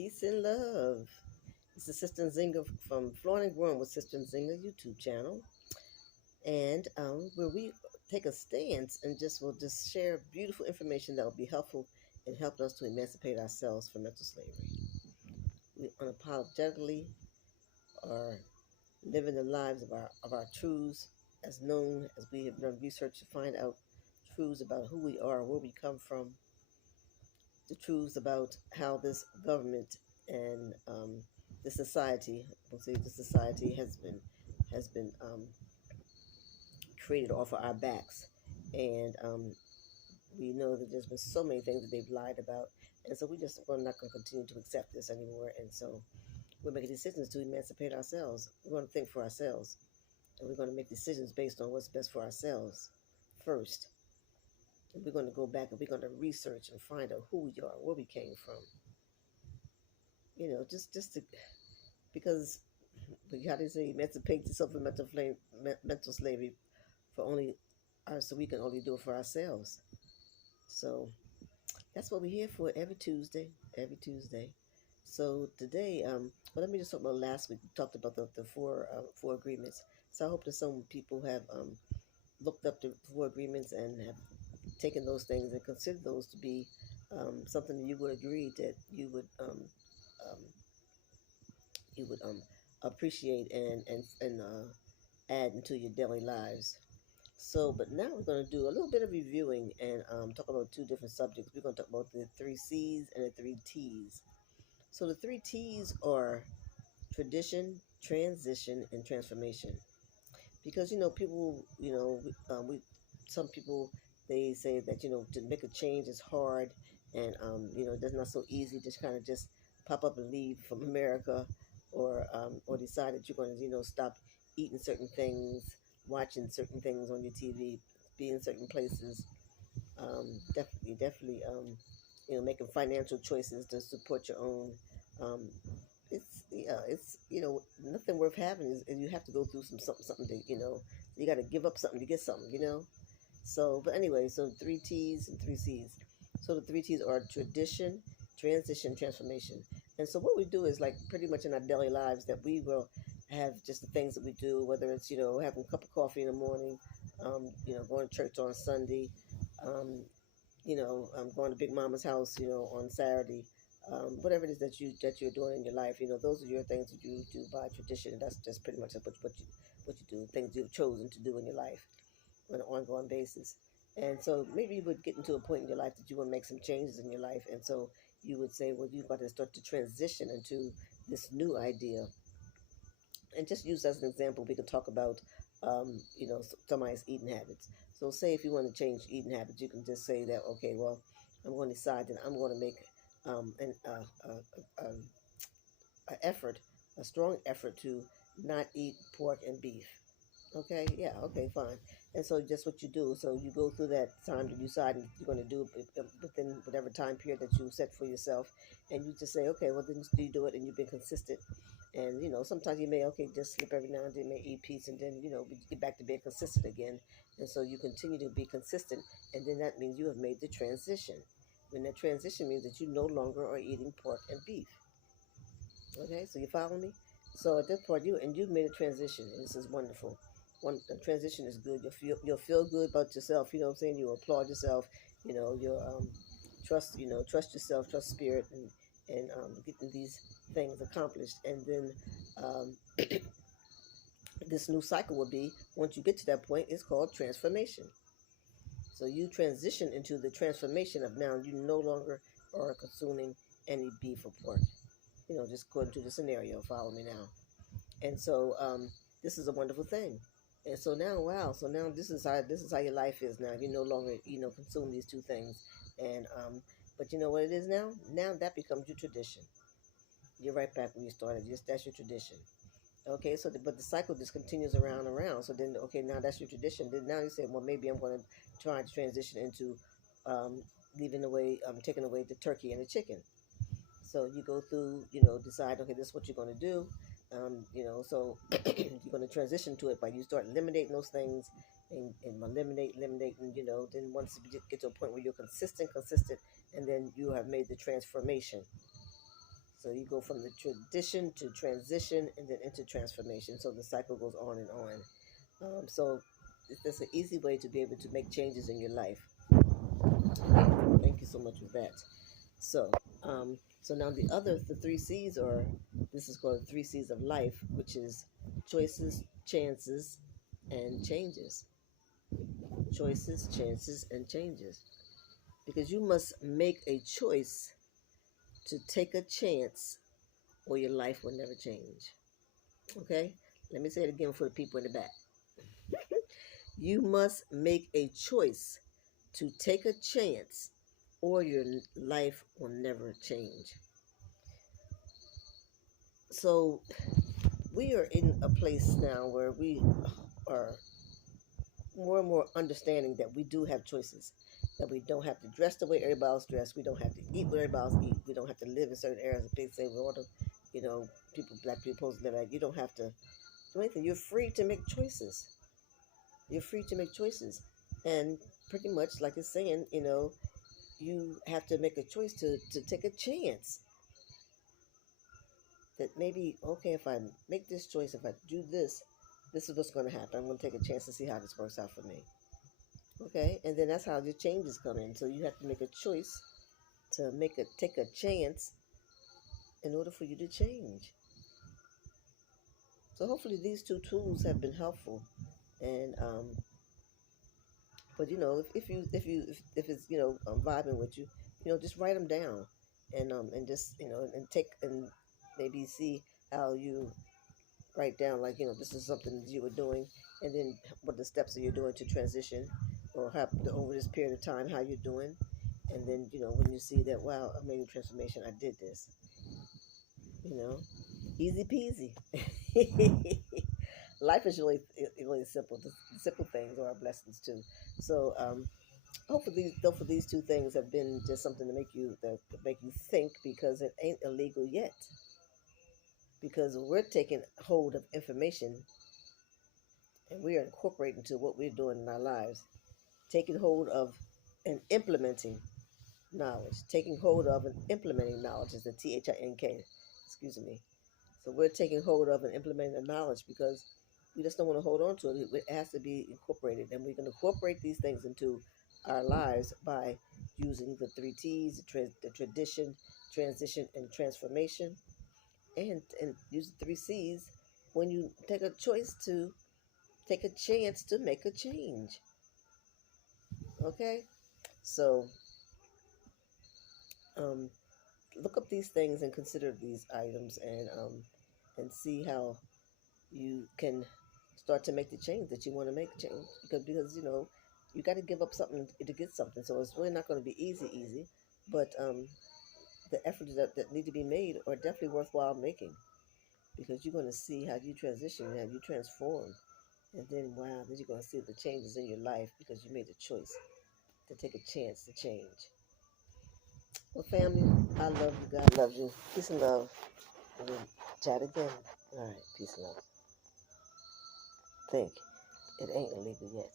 Peace and love. This is Sister Zinga from Flowing and Growing with Sister Zinga YouTube channel, and where we take a stance and just share beautiful information that will be helpful and help us to emancipate ourselves from mental slavery. We unapologetically are living the lives of our truths, as known as we have done research to find out truths about who we are, where we come from, the truths about how this government and the society, we'll say the society has been created off of our backs, and we know that there's been so many things that they've lied about, and so we're not going to continue to accept this anymore, and so we're making decisions to emancipate ourselves. We're going to think for ourselves, and we're going to make decisions based on what's best for ourselves first. And we're going to go back and we're going to research and find out who we are, where we came from. Just to, because we got to say emancipate yourself from mental slavery for only us, so we can only do it for ourselves. So that's what we're here for every Tuesday, every Tuesday. So today, well, let me just talk about last week. We talked about the four agreements. So I hope that some people have looked up the four agreements and have taken those things and considered those to be something that you would agree that um, you would appreciate and add into your daily lives. So, but now we're going to do a little bit of reviewing and talk about two different subjects. We're going to talk about the three C's and the three T's. So, the three T's are tradition, transition, and transformation. Because people, we some people, they say that to make a change is hard, and that's not so easy. Just kind of just pop up and leave from America, or decide that you're going to stop eating certain things, watching certain things on your TV, be in certain places. Definitely, making financial choices to support your own. Um, it's nothing worth having is you have to go through something to you got to give up something to get something. So but anyway, so three T's and three C's. So the three T's are tradition, transition, transformation. And so what we do is, like, pretty much in our daily lives, that we will have just the things that we do, whether it's having a cup of coffee in the morning, going to church on Sunday, um, going to Big Mama's house, on Saturday, whatever it is that you're doing in your life, those are your things that you do by tradition. That's just pretty much what you do, things you've chosen to do in your life on an ongoing basis. And so maybe you would get into a point in your life that you want to make some changes in your life, and so you would say, well, you've got to start to transition into this new idea. And just use as an example, we could talk about, somebody's eating habits. So, say if you want to change eating habits, you can just say that, okay, well, I'm going to decide that I'm going to make an a effort, a strong effort to not eat pork and beef. Okay, yeah, okay, fine. And so just what you do, so you go through that time to decide you're going to do it within whatever time period that you set for yourself, and you just say, okay, well, then you do it, and you've been consistent. And sometimes you may, okay, just slip every now and then, may eat peace, and then we get back to being consistent again. And so you continue to be consistent, and then that means you have made the transition. When that transition means that you no longer are eating pork and beef. Okay, so you follow me? So at this point, you've made a transition, and this is wonderful. One the transition is good. You'll feel good about yourself. You know what I'm saying? You applaud yourself. You'll trust yourself, trust spirit, and getting these things accomplished. And then um, this new cycle will be, once you get to that point, it's called transformation. So you transition into the transformation of, now you no longer are consuming any beef or pork. Just according to the scenario. Follow me now. And so this is a wonderful thing. And so now, wow, so now this is how your life is now. You no longer consume these two things. And but you know what it is now? Now that becomes your tradition. You're right back where you started. Just that's your tradition. Okay, so but the cycle just continues around and around. So then, okay, now that's your tradition. Then now you say, well, maybe I'm going to try to transition into um, leaving away, taking away the turkey and the chicken. So you go through, decide, okay, this is what you're going to do. So you're going to transition to it by you start eliminating those things, and eliminate, and then once you get to a point where you're consistent, and then you have made the transformation. So you go from the tradition to transition and then into transformation. So the cycle goes on and on. So that's an easy way to be able to make changes in your life. Okay, thank you so much for that. So, so now the three C's are, this is called the three C's of life, which is choices, chances, and changes. Choices, chances, and changes. Because you must make a choice to take a chance or your life will never change. Okay? Let me say it again for the people in the back. You must make a choice to take a chance or your life will never change. So we are in a place now where we are more and more understanding that we do have choices, that we don't have to dress the way everybody else dressed, we don't have to eat what everybody else eat, we don't have to live in certain areas. If they say we all the, people, black people supposed to live like, you don't have to do anything. You're free to make choices. You're free to make choices, and pretty much like it's saying, you have to make a choice to take a chance that maybe, okay, if I make this choice, if I do this, this is what's going to happen. I'm going to take a chance to see how this works out for me. Okay, and then that's how the changes come in. So you have to make a choice to take a chance in order for you to change. So hopefully these two tools have been helpful, and but if it's vibing with you, just write them down, and just and take and maybe see how you write down, like, this is something that you were doing, and then what the steps that you're doing to transition, or how over this period of time how you're doing, and then when you see that, wow, I made a transformation, I did this, you know easy peasy. Life is really simple. The simple things are our blessings too. So hopefully these two things have been just something to make you think, because it ain't illegal yet, because we're taking hold of information and we are incorporating to what we're doing in our lives, taking hold of and implementing knowledge. Taking hold of and implementing knowledge is the THINK. Excuse me. So we're taking hold of and implementing the knowledge, because we just don't want to hold on to it. It has to be incorporated, and we can incorporate these things into our lives by using the three T's: the tradition, transition, and transformation, and use the three C's when you take a choice to take a chance to make a change. Okay, so um, look up these things and consider these items, and see how you can start to make the change that you want to make change, because you got to give up something to get something. So it's really not going to be easy, but the efforts that need to be made are definitely worthwhile making, because you're going to see how you transition, how you transform, and then wow, then you're going to see the changes in your life because you made a choice to take a chance to change. Well, family, I love you. God loves you. Peace and love. And we'll chat again. All right, peace and love. Think it ain't illegal yet.